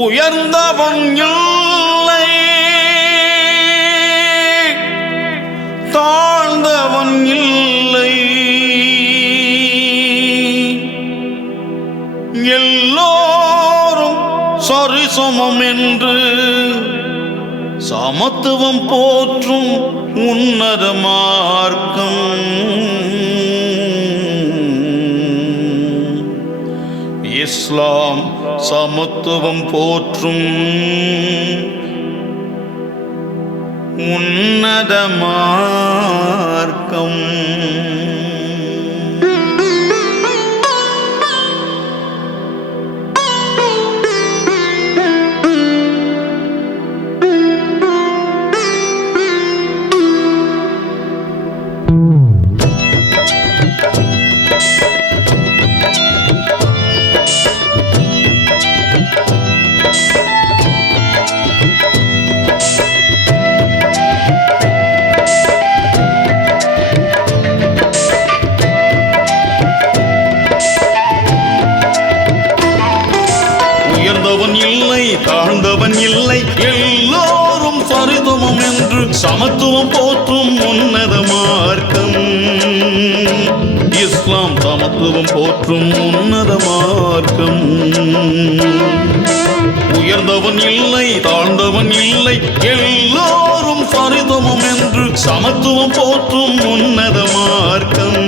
உயர்ந்தவன் இல்லை, தாழ்ந்தவன் இல்லை, எல்லோரும் சரிசமம் என்று சமத்துவம் போற்றும் உன்னத மார்க்கம் இஸ்லாம். சமத்துவம் போற்றும் உன்னத மார்க்கம். உயர்ந்தவன் இல்லை, தாழ்ந்தவன் இல்லை, எல்லோரும் சரிசமம் என்று சமத்துவம் போற்றும் உன்னத மார்க்கம் இஸ்லாம். சமத்துவம் போற்றும் உன்னத மார்க்கம். உயர்ந்தவன் இல்லை, தாழ்ந்தவன் இல்லை, எல்லோரும் சரிசமம் என்று சமத்துவம் போற்றும் உன்னத மார்க்கம்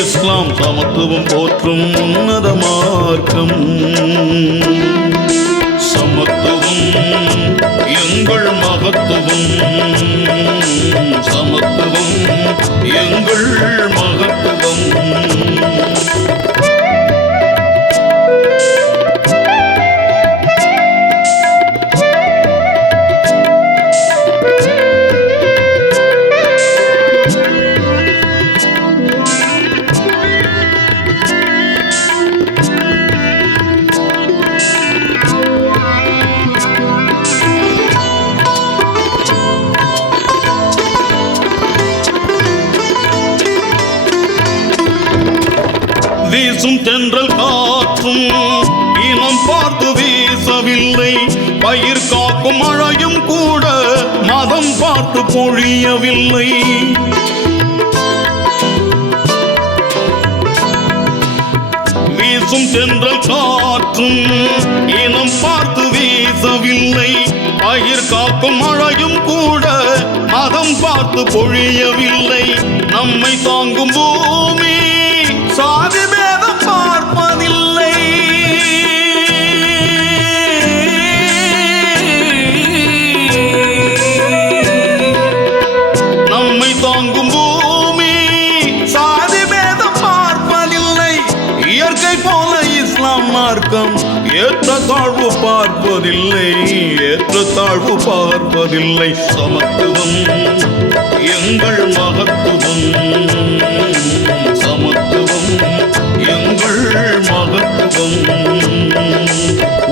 இஸ்லாம். சமத்துவம் போற்றும் உன்னத மார்க்கம். சமத்துவம் எங்கள் மகத்துவம், சமத்துவம் எங்கள் மகத்துவம். வீசும் தென்றல் காற்றும் இனம் பார்த்து வீசவில்லை, பயிர் காக்கும் மழையும் கூட மதம் பார்த்து பொழியவில்லை. வீசும் தென்றல் காற்றும் இனம் பார்த்து வீசவில்லை, பயிர் காக்கும் மழையும் கூட மதம் பார்த்து பொழியவில்லை. நம்மை தாங்கும் பூமி சாதி பேதம் பார்ப்பதில்லை, நம்மை தாங்கும் பூமி சாதி பேதம் பார்ப்பதில்லை. இயற்கை போல இஸ்லாம் மார்க்கம் ஏற்ற தாழ்வு பார்ப்பதில்லை, ஏற்ற தாழ்வு பார்ப்பதில்லை. சமத்துவம் எங்கள் மகத்துவம், சமத்துவம் எங்கள் மகத்துவம்.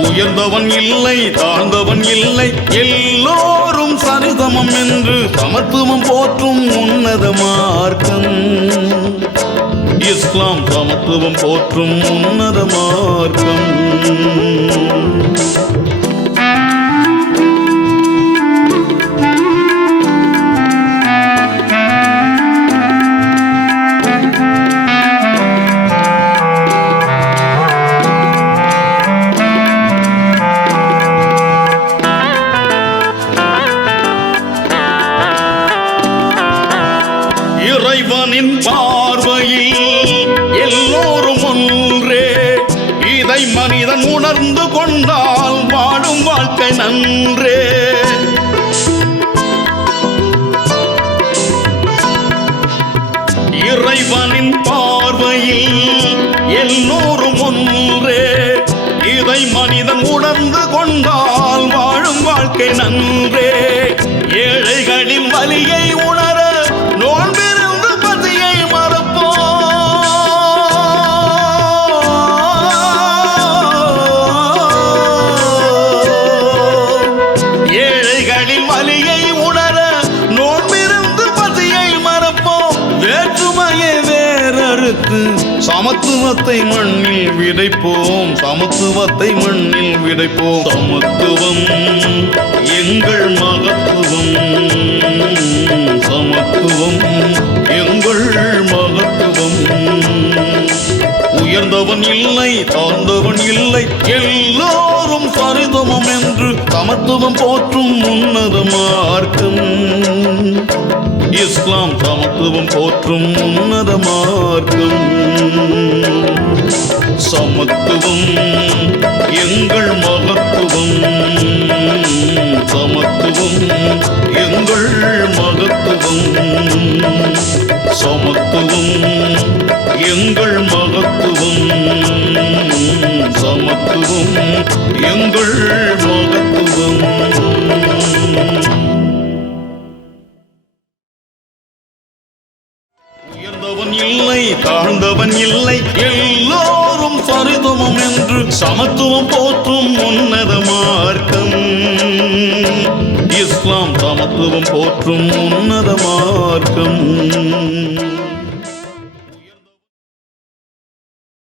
உயர்ந்தவன் இல்லை, தாழ்ந்தவன் இல்லை, எல்லோரும் சரிசமம் என்று சமத்துவம் போற்றும் உன்னத மார்க்கம் இஸ்லாம். சமத்துவம் போற்றும் உன்னத மார்க்கம். இறைவனின் பார்வையில் எல்லோரும் ஒன்றே, இதை மனிதன் உணர்ந்து கொண்டால் வாழும் வாழ்க்கை நன்றே. இறைவனின் பார்வையில் எல்லோரும் ஒன்றே, இதை மனிதன் உணர்ந்து கொண்டால் வாழும் வாழ்க்கை நன்றே. ஏழைகளின் வலியை உணர நோன்பிருந்து பசியை மறப்போம், ஏழைகளின் வலியை உணர நோன்பிருந்து பசியை மறப்போம். வேற்றுமையை வேறறுத்து சமத்துவத்தை மண்ணில் விதைப்போம், சமத்துவத்தை மண்ணில் விதைப்போம். சமத்துவம் எங்கள் மகத்துவம், சமத்துவம் எங்கள் மகத்துவம். உயர்ந்தவன் இல்லை, தாழ்ந்தவன் இல்லை, எல்லோரும் சரிசமம் என்று சமத்துவம் போற்றும் உன்னத மார்க்கம். இஸ்லாம் சமத்துவம் போற்றும் உன்னத மார்க்கம். சமத்துவம் எங்கள் மகத்துவம், சமத்துவம் எங்கள் மகத்துவம். சமத்துவம் எங்கள் மகத்துவம், சமத்துவம் எங்கள் மகத்துவம். உயர்ந்தவன் இல்லை, தாழ்ந்தவன் இல்லை, எல்லோரும் சரிசமம் என்று சமத்துவம் போற்றும் உன்னத மார்க்கம். இஸ்லாம் சமத்துவம் போற்றும் உன்னத மார்க்கம்.